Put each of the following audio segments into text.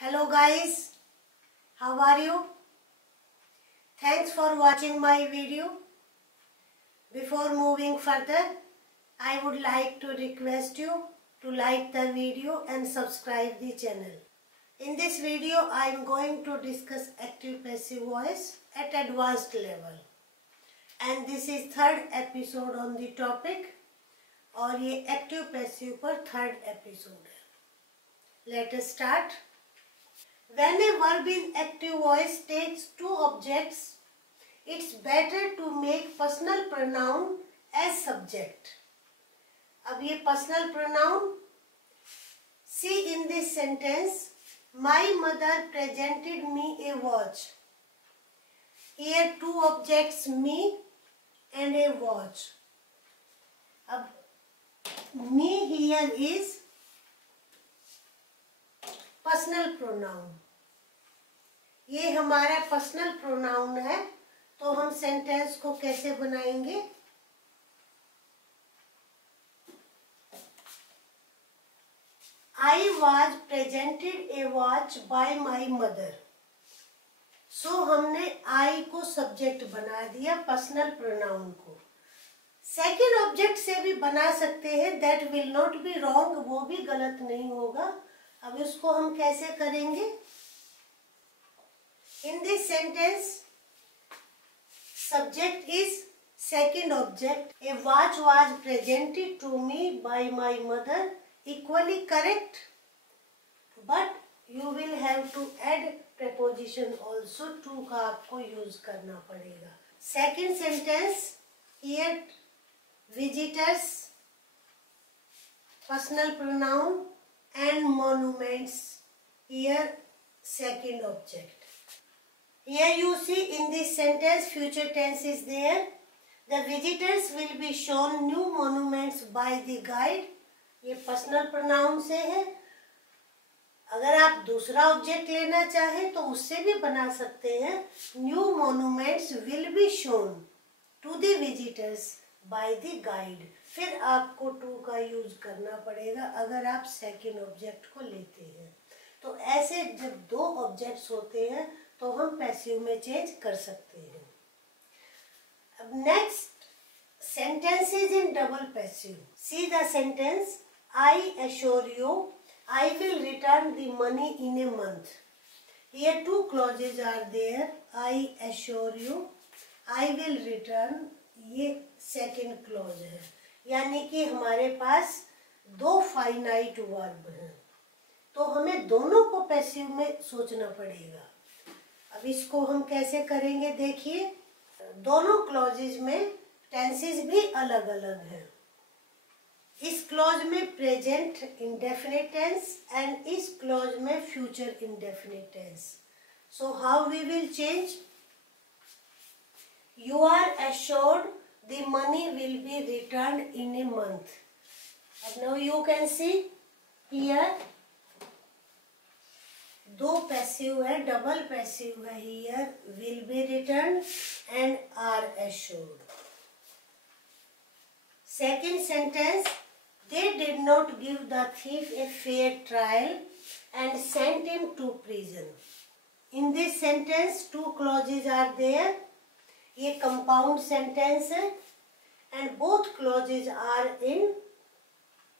Hello guys, how are you? Thanks for watching my video. Before moving further, I would like to request you to like the video and subscribe the channel. In this video, I am going to discuss active passive voice at advanced level. And this is third episode on the topic और ये active passive पर third episode है. Let us start. When a verb in active voice takes two objects, it's better to make personal pronoun as subject. अब ये personal pronoun, see in this sentence, my mother presented me a watch. Here two objects, me and a watch. अब me here is personal pronoun. ये हमारा personal pronoun है, तो हम sentence को कैसे बनाएंगे? I was presented a watch by my mother. सो हमने I को सब्जेक्ट बना दिया पर्सनल प्रोनाउन को. सेकेंड ऑब्जेक्ट से भी बना सकते हैं, that will not be wrong, वो भी गलत नहीं होगा. अब इसको हम कैसे करेंगे? In this sentence subject is second object. A watch was presented to me by my mother, equally correct, but you will have to add preposition also. To का आपको यूज करना पड़ेगा. Second sentence, here visitors, personal pronoun and monuments, here second object. Here you see in this sentence future tense is there. The visitors will be shown new monuments by the guide. ये personal pronoun से है. अगर आप दूसरा object लेना चाहें तो उससे भी बना सकते हैं. New monuments will be shown to the visitors by the guide. फिर आपको टू का यूज करना पड़ेगा अगर आप सेकेंड ऑब्जेक्ट को लेते हैं. तो ऐसे जब दो ऑब्जेक्ट्स होते हैं तो हम पैसिव में चेंज कर सकते हैं. अब next sentences in double passive. See the sentence, I assure you I will return the money in a month. Here two clauses are there. I assure you, I will return, ये second clause है. यानी कि हमारे पास दो finite verb हैं, तो हमें दोनों को पैसिव में सोचना पड़ेगा. अब इसको हम कैसे करेंगे? देखिए, दोनों क्लॉजेज में टेंसेस भी अलग अलग हैं. इस क्लॉज में प्रेजेंट इंडेफिनिट टेंस एंड इस क्लॉज में future indefinite tense. So how we will change? You are assured the money will be returned in a month. And now you can see here दो passive है, double passive है. here will be returned and are assured. Second sentence, they did not give the thief a fair trial and sent him to prison. In this sentence two clauses are there. ये compound sentence है and both clauses are in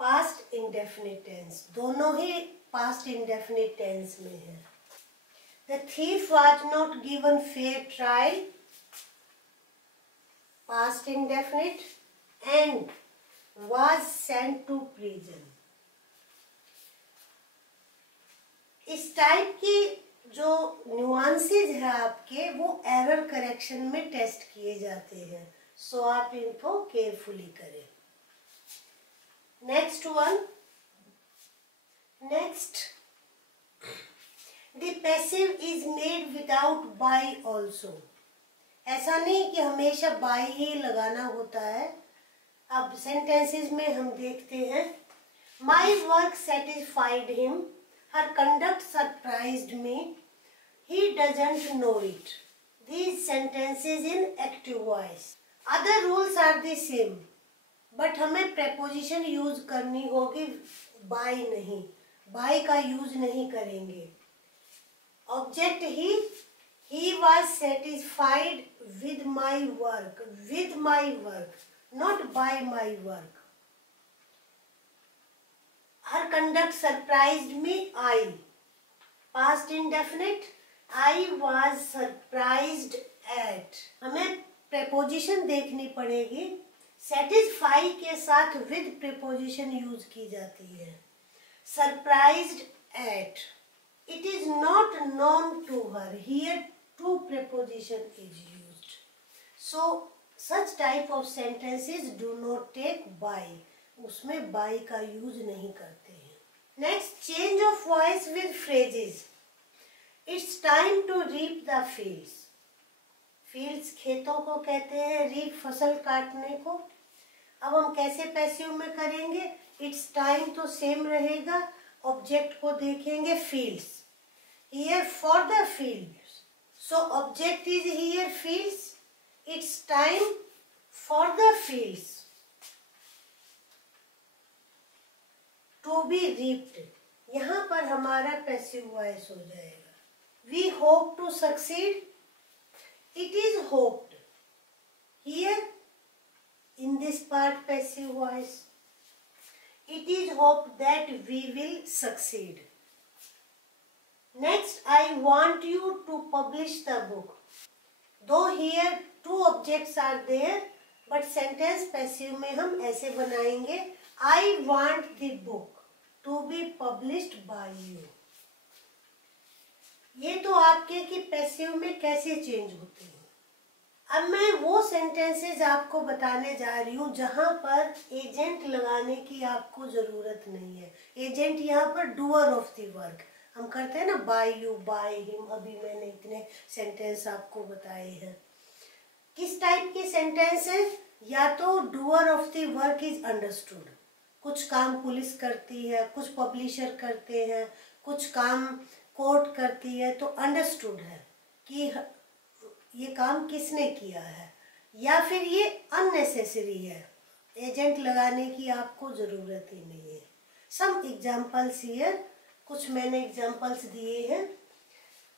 past indefinite tense. दोनों ही past indefinite tense में है. The thief was not given fair trial, past indefinite, and was sent to prison. इस type की जो न्यूआंसेज है आपके, वो एरर करेक्शन में टेस्ट किए जाते हैं. सो आप इनको केयरफुली करें. Next one, next, the passive is made without by also. ऐसा नहीं कि हमेशा बाय ही लगाना होता है. अब सेंटेंसेस में हम देखते हैं, my work satisfied him, her conduct surprised me, he doesn't know it. These sentences in active voice. Other rules are the same, but हमें preposition यूज करनी होगी, by नहीं, by का यूज नहीं करेंगे. Object he was satisfied with my work, not by my work. Her conduct surprised me. I, past indefinite, I was surprised at. हमें preposition देखनी पड़ेगी. satisfy के साथ with preposition यूज की जाती है. surprised at. It is not known to her. Here to preposition is used. So such type of sentences do not take by. उसमें by का यूज नहीं करते हैं. Next, change of voice with phrases. It's time to reap the fields. Fields खेतों को कहते हैं, reap फसल काटने को. अब हम कैसे पैसिव में करेंगे? It's time तो सेम रहेगा. ऑब्जेक्ट को देखेंगे fields. Here for the fields. So object is here fields. It's time for the fields to be reaped. यहाँ पर हमारा पैसिव वॉइस हो जाएगा. We hope to succeed. It is hoped. Here in this part passive voice. It is hoped that we will succeed. Next, I want you to publish the book. Though here two objects are there, but sentence passive में हम ऐसे बनाएंगे. I want the book to be published by you. ये तो आपके कि passive में कैसे चेंज होते हैं. अब मैं वो सेंटेंसेस आपको बताने जा रही हूँ जहां पर एजेंट लगाने की आपको जरूरत नहीं है. एजेंट यहाँ पर डूअर ऑफ द वर्क. हम करते हैं ना बाय यू, बाय हिम. अभी मैंने इतने सेंटेंस आपको बताए हैं. किस टाइप के सेंटेंस है? या तो doer of the work is understood. कुछ काम पुलिस करती है, कुछ पब्लिशर करते हैं, कुछ काम कोर्ट करती है, तो अंडरस्टूड है कि ये काम किसने किया है. या फिर ये अननेसेसरी है, एजेंट लगाने की आपको जरूरत ही नहीं है. Some examples here. कुछ मैंने एग्जाम्पल्स दिए हैं.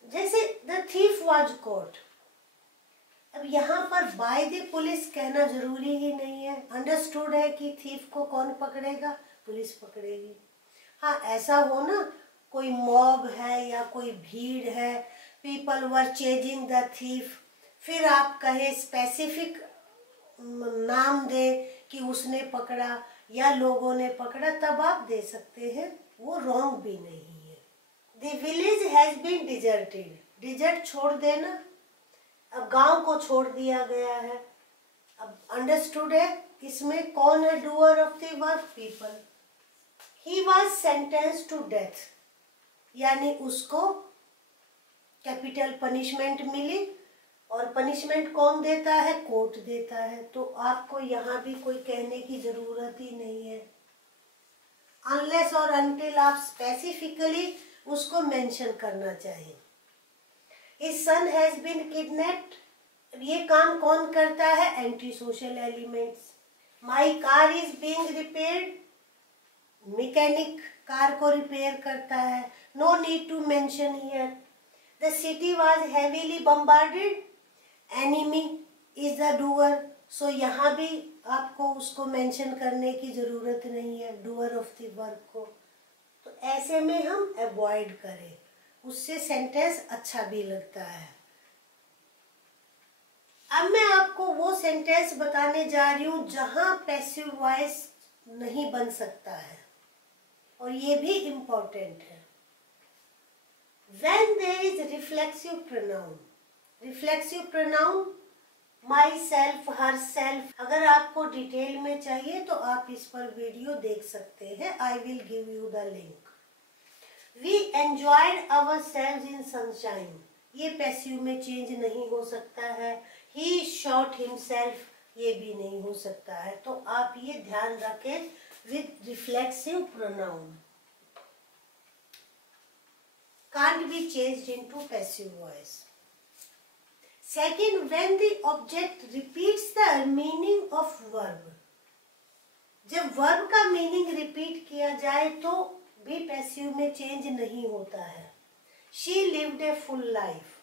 जैसे द थीफ वाज कॉट. अब यहाँ पर बाय द पुलिस कहना जरूरी ही नहीं है. अंडरस्टूड है कि थीफ को कौन पकड़ेगा? पुलिस पकड़ेगी. हाँ, ऐसा हो ना, कोई मॉब है या कोई भीड़ है, people were chasing the thief, फिर आप कहे स्पेसिफिक नाम दे कि उसने पकड़ा या लोगों ने पकड़ा, तब आप दे सकते हैं. वो रॉन्ग भी नहीं है. The village has been deserted. Desert छोड़ देना. अब गांव को छोड़ दिया गया है. अब अंडरस्टूड है. इसमें कौन है doer of the work? People. He was sentenced to death. यानी उसको कैपिटल पनिशमेंट मिली. और पनिशमेंट कौन देता है? कोर्ट देता है. तो आपको यहाँ भी कोई कहने की जरूरत ही नहीं है. अनलेस और अनटिल आप स्पेसिफिकली उसको मेंशन करना चाहिए. His son has been kidnapped. ये काम कौन करता है? Anti social elements. My car is being repaired. Mechanic car को रिपेयर करता है. No need to mention here. The city was heavily bombarded. Enemy is the doer. So यहाँ भी आपको उसको मेंशन करने की जरूरत नहीं है, डूअर ऑफ द वर्क को. तो ऐसे में हम अवॉइड करें, उससे सेंटेंस अच्छा भी लगता है. अब मैं आपको वो सेंटेंस बताने जा रही हूँ जहां पैसिव वॉइस नहीं बन सकता है, और ये भी इम्पोर्टेंट है. When there is reflexive pronoun. Reflexive pronoun my self, her self. अगर आपको डिटेल में चाहिए तो आप इस पर वीडियो देख सकते हैं. I will give you the link. We enjoyed ourselves in sunshine. ये पैसिव में चेंज नहीं हो सकता है. ही शॉट हिमसेल्फ, ये भी नहीं हो सकता है. तो आप ये ध्यान रखें with reflexive pronoun. can't be changed into passive voice. Second, when the object repeats the meaning of verb. जब वर्ब का मीनिंग रिपीट किया जाए तो भी पैसिव में चेंज नहीं होता है. She lived a full life.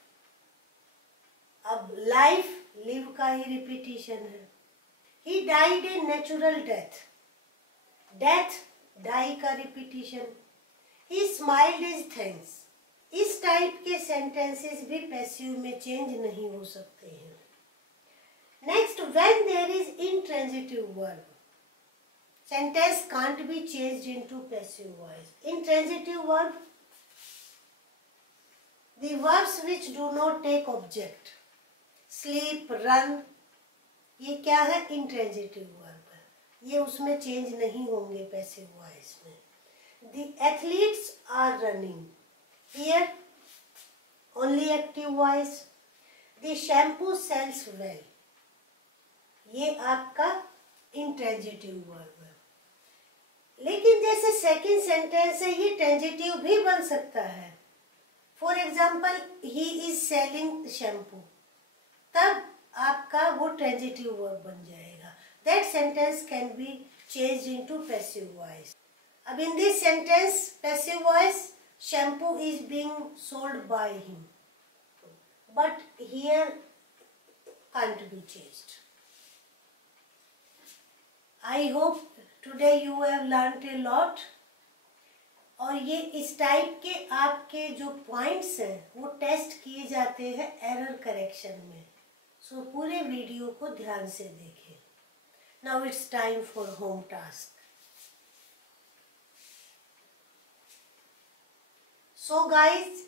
अब लाइफ लिव का ही रिपीटिशन है। He died a natural death. Death die का repetition. He smiled his thanks. इस टाइप के सेंटेंसेस भी पैसिव में चेंज नहीं हो सकते हैं। Next, when there is intransitive verb, sentence can't be changed into passive voice. Intransitive verb, the verbs which do not take object, sleep, run, ये क्या है? intransitive verb है, ये उसमें चेंज नहीं होंगे passive voice में। The athletes are running, here only active voice. The shampoo sells well, ये आपका इंट्रांजिटिव वर्ब है। लेकिन जैसे सेकंड सेंटेंस है, ये ट्रांजिटिव भी बन सकता है। For example, he is selling shampoo, तब आपका वो ट्रांजिटिव वर्ब बन जाएगा। That sentence can be changed into passive voice. अब in this sentence passive voice, shampoo is being sold by him, but here can't be changed. I hope today you have learnt a lot। और ये इस type के आपके जो points हैं वो test किए जाते हैं एरर करेक्शन में। सो पूरे वीडियो को ध्यान से देखें। Now it's time for home task. So guys,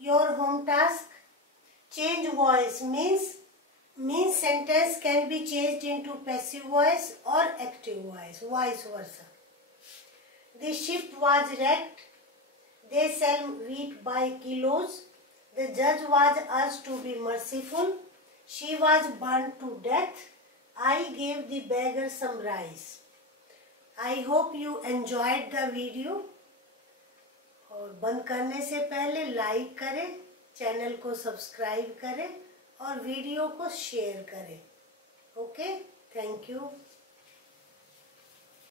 your home task, change voice means sentence can be changed into passive voice or active voice, vice versa. The ship was wrecked. They sell wheat by kilos. The judge was asked to be merciful. She was burned to death. I gave the beggar some rice. I hope you enjoyed the video. और बंद करने से पहले like करें, channel को subscribe करें और video को शेयर करें। Okay, thank you.